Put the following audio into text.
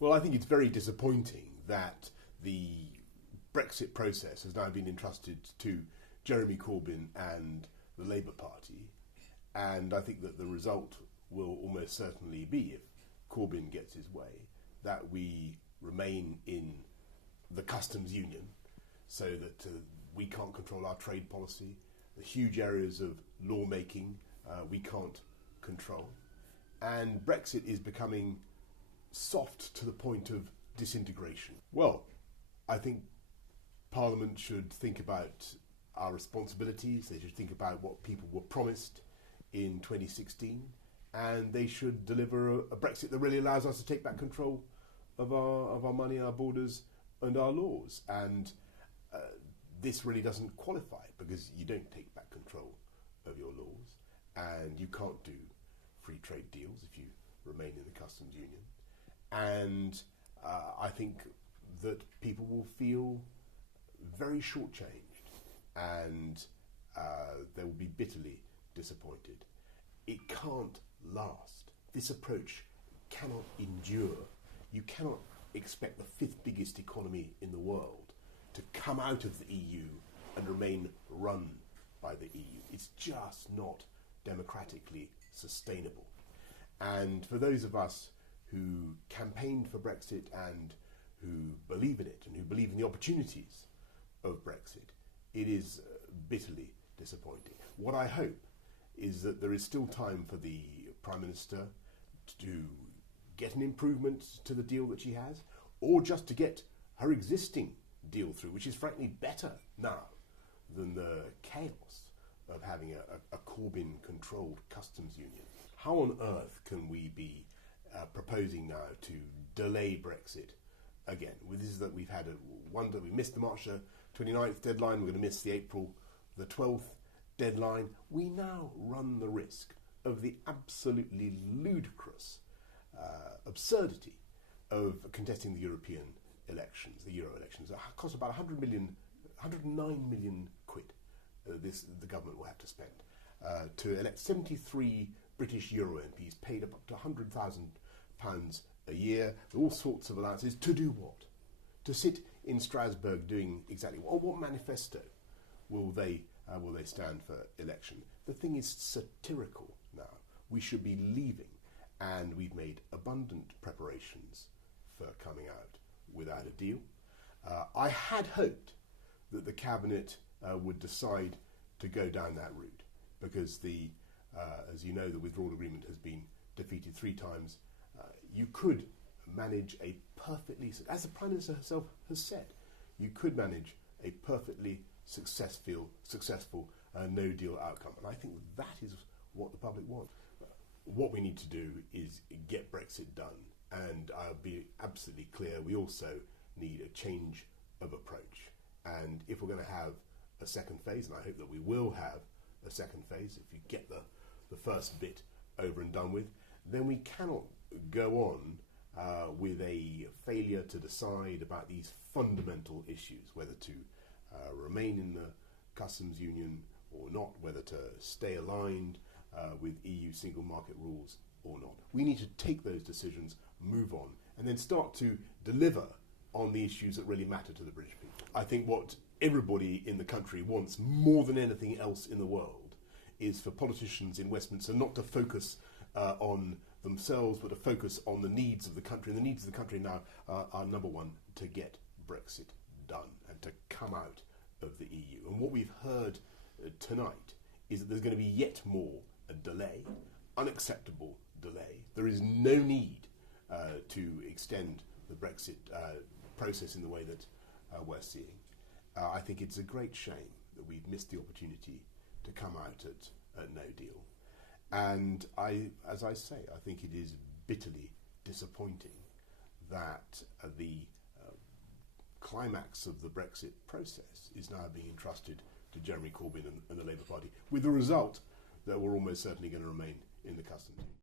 Well, I think it's very disappointing that the Brexit process has now been entrusted to Jeremy Corbyn and the Labour Party, and I think that the result will almost certainly be, if Corbyn gets his way, that we remain in the customs union, so that we can't control our trade policy, the huge areas of lawmaking we can't control, and Brexit is becoming soft to the point of disintegration. Well, I think Parliament should think about our responsibilities, they should think about what people were promised in 2016, and they should deliver a Brexit that really allows us to take back control of our money, our borders and our laws. And this really doesn't qualify, because you don't take back control of your laws, and you can't do free trade deals if you remain in the customs union. And I think that people will feel very shortchanged, and they will be bitterly disappointed. It can't last. This approach cannot endure. You cannot expect the fifth biggest economy in the world to come out of the EU and remain run by the EU. It's just not democratically sustainable. And for those of us who campaigned for Brexit and who believe in it and who believe in the opportunities of Brexit, it is bitterly disappointing. What I hope is that there is still time for the Prime Minister to get an improvement to the deal that she has, or just to get her existing deal through, which is frankly better now than the chaos of having a Corbyn-controlled customs union. How on earth can we be proposing now to delay Brexit again? With this, that we've had a wonder, we missed the March 29th deadline, we're going to miss the April the 12th deadline. We now run the risk of the absolutely ludicrous absurdity of contesting the European elections, the Euro elections. It costs about 109 million quid the government will have to spend to elect 73 British Euro MPs, paid up to £100,000 a year, with all sorts of allowances. To do what? To sit in Strasbourg doing exactly what? What manifesto will they stand for election? The thing is satirical now. We should be leaving, and we've made abundant preparations for coming out without a deal. I had hoped that the Cabinet would decide to go down that route, because as you know, the withdrawal agreement has been defeated 3 times. You could manage a perfectly, as the Prime Minister herself has said, you could manage a perfectly successful no-deal outcome. And I think that is what the public want. What we need to do is get Brexit done. And I'll be absolutely clear, we also need a change of approach. And if we're going to have a second phase, and I hope that we will have a second phase, if you get the first bit over and done with, then we cannot go on with a failure to decide about these fundamental issues, whether to remain in the customs union or not, whether to stay aligned with EU single market rules or not. We need to take those decisions, move on, and then start to deliver on the issues that really matter to the British people. I think what everybody in the country wants more than anything else in the world is for politicians in Westminster not to focus on themselves, but to focus on the needs of the country. And the needs of the country now are number one, to get Brexit done and to come out of the EU. And what we've heard tonight is that there's going to be yet more a delay, unacceptable delay. There is no need to extend the Brexit process in the way that we're seeing. I think it's a great shame that we've missed the opportunity to come out at no deal. And as I say, I think it is bitterly disappointing that the climax of the Brexit process is now being entrusted to Jeremy Corbyn and the Labour Party, with the result that we're almost certainly going to remain in the customs union.